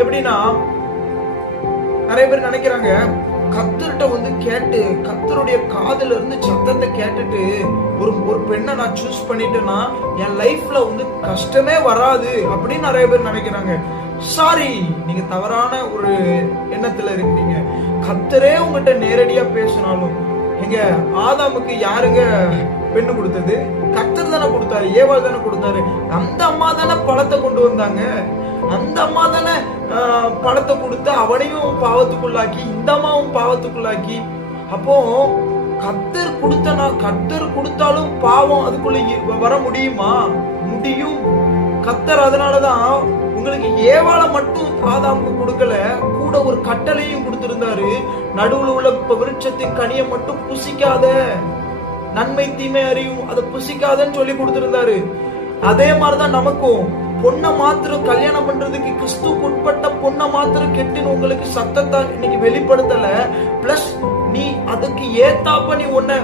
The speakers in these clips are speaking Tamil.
எப்படின்னா நிறைய பேர் நினைக்கிறாங்க கர்த்தர்கிட்ட கேட்டு கர்த்தருடைய காதுல இருந்து சத்தத்தை கேட்டுட்டு ஒரு பெண்ணை நான் சூஸ் பண்ணிட்டேன்னா என் லைஃப்ல கஷ்டமே வராது அப்படின்னு நிறைய பேர் நினைக்கிறாங்க. சாரி, நீங்க தவறான ஒரு எண்ணத்துல இருக்கீங்க. கர்த்தரே உங்ககிட்ட நேரடியா பேசினாலும், எங்க ஆதாமுக்கு யாருங்க பெண்ணு கொடுத்தது? கர்த்தர் தானே கொடுத்தாரு, ஏவாள் தானே கொடுத்தாரு. அந்த அம்மா தானே பழத்தை கொண்டு வந்தாங்க. அந்த அம்மா தானே பழத்தை கொடுத்து அவனையும் பாவத்துக்குள்ளாக்கி இந்த அம்மாவும் பாவத்துக்குள்ளாக்கி. அப்போ கர்த்தர் கொடுத்தாலும் பாவம் அதுக்குள்ள வர முடியுமா? முடியும். கர்த்தர் அதனாலதான் உங்களுக்கு ஏவாள மட்டும் ஆதாமுக்கு கொடுக்கல, கூட ஒரு கட்டளையும் கொடுத்திருந்தாரு. நடுவுல உள்ள விருட்சத்தின் கனியை மட்டும் புசிக்காத, நன்மை தீமை அறியும், அதை புசிக்காதன்னு சொல்லி கொடுத்திருந்தாரு. அதே மாதிரிதான் நமக்கும் பொண்ணை மாத்திரம் கல்யாணம் பண்றதுக்கு கிறிஸ்துவுக்கு உட்பட்ட பொண்ணை மாத்திரம் கெட்டுன்னு உங்களுக்கு சத்தத்தை இன்னைக்கு வெளிப்படுத்தல. பிளஸ் நீ அதுக்கு ஏத்தாப்ப நீ உன்னை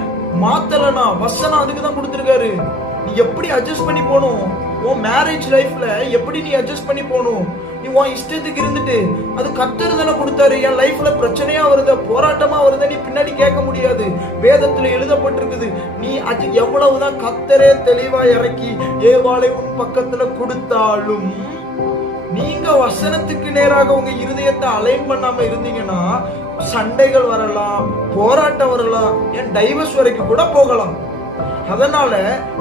மாத்தலனா வசனம் அதுக்கு தான் கொடுத்திருக்காரு. நீ எப்படி அட்ஜஸ்ட் பண்ணி போகணும்? உன் மேரேஜ் லைஃப்ல எப்படி நீ அட்ஜஸ்ட் பண்ணி போகணும்? நீ உன் இஷ்டத்துக்கு இருந்துட்டு அது கர்த்தர் தானே கொடுத்தாரு. என் லைஃப்ல பிரச்சனையா வருது, போராட்டமா வருது, நீ பின்னாடி கேட்க முடியாது. வேதத்துல எழுதப்பட்டிருக்குது. நீ அது எவ்வளவுதான் கர்த்தரே தெளிவா இறக்கி ஏவாளை உன் பக்கத்துல கொடுத்தாலும் நீங்க வசனத்துக்கு நேராக உங்க இருதயத்தை அலைன் பண்ணாம இருந்தீங்கன்னா சண்டைகள் வரலாம், போராட்டம் வரலாம், என் டைவர்ஸ் வரைக்கும் கூட போகலாம். அதனால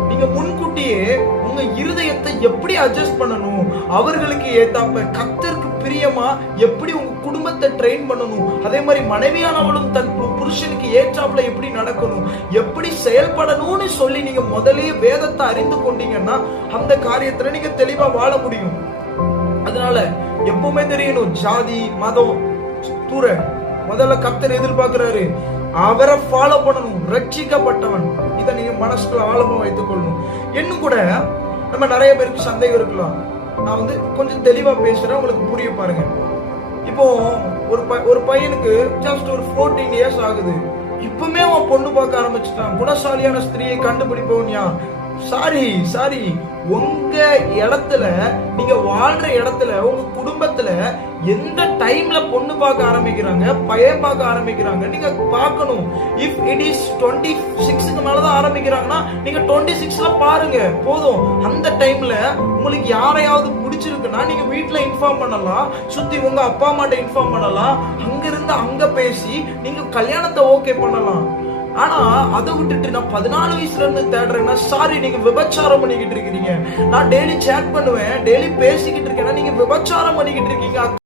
நீங்க முன்கூட்டியே உங்க இருதயத்தை எப்படி அட்ஜஸ்ட் பண்ணணும், அவர்களுக்கு ஏத்தாப்ப கர்த்தருக்கு பிரியமா எப்படி உங்க குடும்பத்தை ட்ரெயின் பண்ணணும், அதே மாதிரி மனைவியானவளும் தன் புருஷனுக்கு ஏற்றாப்புல எப்படி நடக்கணும், எப்படி செயல்படணும்னு சொல்லி நீங்க முதல்லயே வேதத்தை அறிந்து கொண்டீங்கன்னா அந்த காரியத்துல நீங்க தெளிவா வாழ முடியும். அதனால எப்பவுமே தெரியணும், ஜாதி மதம் தூர முதல்ல கர்த்தர் எதிர்பார்க்கிறாரு, அவரை ஃபாலோ பண்ணணும். ரட்சிக்கப்பட்டவன், இதை நீங்க மனசுக்குள்ள ஆழமா வைத்துக் கொள்ளணும். இன்னும் கூட நம்ம நிறைய பேருக்கு சந்தேகம் இருக்கலாம். நான் கொஞ்சம் தெளிவா பேசுறேன், உங்களுக்கு புரிய பாருங்க. இப்போ ஒரு பையனுக்கு ஜஸ்ட் ஒரு 14 இயர்ஸ் ஆகுது. இப்பவுமே அவன் பொண்ணு பார்க்க ஆரம்பிச்சுட்டான். குணசாலியான ஸ்திரியை கண்டுபிடிப்பவன்யா. சாரி, உங்க இடத்துல, நீங்க வாழ்ற இடத்துல, உங்க குடும்பத்துல எந்த டைம்ல பொண்ணு பார்க்க ஆரம்பிக்கிறாங்க, பையன் பார்க்க ஆரம்பிக்கிறாங்க, நீங்க பார்க்கணும். இஃப் இட் இஸ் 26க்கு மேலதான் ஆரம்பிக்கிறாங்கன்னா நீங்க 26ல பாருங்க போதும். அந்த டைம்ல உங்களுக்கு யாரையாவது பிடிச்சிருக்குன்னா நீங்க வீட்டுல இன்ஃபார்ம் பண்ணலாம், சுத்தி உங்க அப்பா அம்மாட்ட இன்ஃபார்ம் பண்ணலாம், அங்க இருந்து அங்க பேசி நீங்க கல்யாணத்தை ஓகே பண்ணலாம். ஆனா அதை விட்டுட்டு நான் 14 வயசுல இருந்து தேடுறேன்னா சாரி, நீங்க விபச்சாரம் பண்ணிக்கிட்டு இருக்கீங்க. நான் டெய்லி சேட் பண்ணுவேன், டெய்லி பேசிக்கிட்டு இருக்கேன்னா நீங்க விபச்சாரம் பண்ணிக்கிட்டு இருக்கீங்க.